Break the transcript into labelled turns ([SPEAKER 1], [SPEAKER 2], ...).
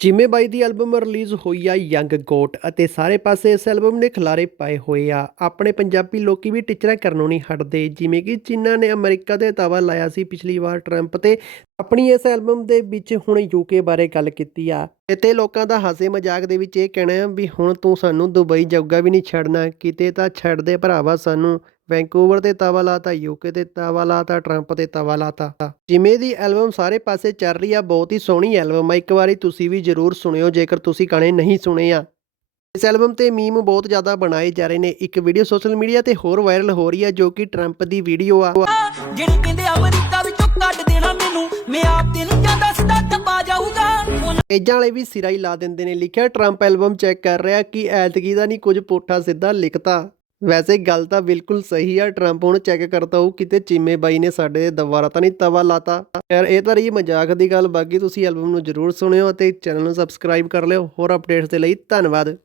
[SPEAKER 1] ਜਿਵੇਂ ਬਾਈ ਦੀ album release ਹੋਈ ਆ ਯੰਗ ਗੋਟ ਅਤੇ ਸਾਰੇ ਪਾਸੇ ਇਸ ਐਲਬਮ ਨੇ ਖਿਲਾਰੇ ਪਾਏ ਹੋਏ ਆ। ਆਪਣੇ ਪੰਜਾਬੀ ਲੋਕੀ ਵੀ ਟੀਚਰਾਂ ਕਰਨੋਂ ਨਹੀਂ ਹਟਦੇ, ਜਿਵੇਂ ਕਿ ਚੀਨਾ ਨੇ ਅਮਰੀਕਾ ਦੇ ਤਾਵਾ ਲਾਇਆ ਸੀ ਪਿਛਲੀ ਵਾਰ ਟਰੰਪ ਤੇ, ਆਪਣੀ ਇਸ ਐਲਬਮ ਦੇ ਵਿੱਚ ਹੁਣ ਯੂਕੇ ਬਾਰੇ ਗੱਲ ਕੀਤੀ ਆ। ਇੱਥੇ ਲੋਕਾਂ ਦਾ ਹਾਸੇ ਮਜ਼ਾਕ ਦੇ ਵਿੱਚ ਇਹ ਕਹਿਣਾ ਵੀ ਹੁਣ ਤੂੰ ਸਾਨੂੰ ਦੁਬਈ ਜਾਊਗਾ ਵੀ ਨਹੀਂ ਛੱਡਣਾ, ਕਿਤੇ ਤਾਂ ਛੱਡ ਦੇ ਭਰਾਵਾ ਸਾਨੂੰ। ਵੈਂਕੂਵਰ ਤੇ ਤਾਵਾ ਲਾਤਾ ਯੂਕੇ ਤੇ ਤਾਵਾ ਲਾਤਾ ਟਰੰਪ ਤੇ ਤਾਵਾ ਲਾਤਾ। ਜਿਵੇਂ ਦੀ ਐਲਬਮ ਸਾਰੇ ਪਾਸੇ ਚੱਲ ਰਹੀ ਆ ਬਹੁਤ ਹੀ ਸੋਹਣੀ ਐਲਬਮ ਆ। ਇੱਕ ਵਾਰੀ ਤੁਸੀਂ ਵੀ ਜ਼ਰੂਰ ਸੁਣਿਓ ਜੇਕਰ ਤੁਸੀਂ ਗਾਣੇ ਨਹੀਂ ਸੁਣੇ ਆ। ਇਸ ਐਲਬਮ ਤੇ ਮੀਮ ਬਹੁਤ ਜ਼ਿਆਦਾ ਬਣਾਏ ਜਾ ਰਹੇ ਨੇ। ਇੱਕ ਵੀਡੀਓ ਸੋਸ਼ਲ ਮੀਡੀਆ ਤੇ ਹੋਰ ਵਾਇਰਲ ਹੋ ਰਹੀ ਆ ਜੋ ਕਿ ਟਰੰਪ ਦੀ ਵੀਡੀਓ ਆ।
[SPEAKER 2] ਜਿਹੜੇ ਕਹਿੰਦੇ ਅਮਰੀਕਾ ਵਿੱਚੋਂ ਕੱਢ ਦੇਣਾ ਮੈਨੂੰ। ਮੈਂ ਆਪ ਤੇ ਨਹੀਂ ਜਾਂਦਾ ਸਿੱਧਾ ਟੱਪਾ ਜਾਊਗਾ।
[SPEAKER 1] ਪੇਜਾਂ ਵਾਲੇ ਵੀ ਸਿਰਾ ਹੀ ਲਾ ਦਿੰਦੇ ਨੇ। ਲਿਖਿਆ ਟਰੰਪ ਐਲਬਮ ਚੈੱਕ ਕਰ ਰਿਹਾ ਕਿ ਐਤਕੀ ਦਾ ਨਹੀਂ ਕੁਝ ਪੁੱਠਾ ਸਿੱਧਾ ਲਿਖਤਾ। ਵੈਸੇ ਗੱਲ ਤਾਂ ਬਿਲਕੁਲ ਸਹੀ ਆ ਟਰੰਪ ਹੁਣ ਚੈੱਕ ਕਰਤਾ ਉਹ ਕਿਤੇ ਚੀਮੇ ਬਾਈ ਨੇ ਸਾਡੇ ਦੁਬਾਰਾ ਤਾਂ ਨਹੀਂ ਤਵਾ ਲਾਤਾ। ਯਾਰ ਇਹ ਤਾਂ ਰਹੀ ਮਜ਼ਾਕ ਦੀ ਗੱਲ, ਬਾਕੀ ਤੁਸੀਂ ਐਲਬਮ ਨੂੰ ਜ਼ਰੂਰ ਸੁਣਿਓ ਅਤੇ ਚੈਨਲ ਨੂੰ ਸਬਸਕ੍ਰਾਈਬ ਕਰ ਲਿਓ। ਹੋਰ ਅਪਡੇਟਸ ਦੇ ਲਈ ਧੰਨਵਾਦ।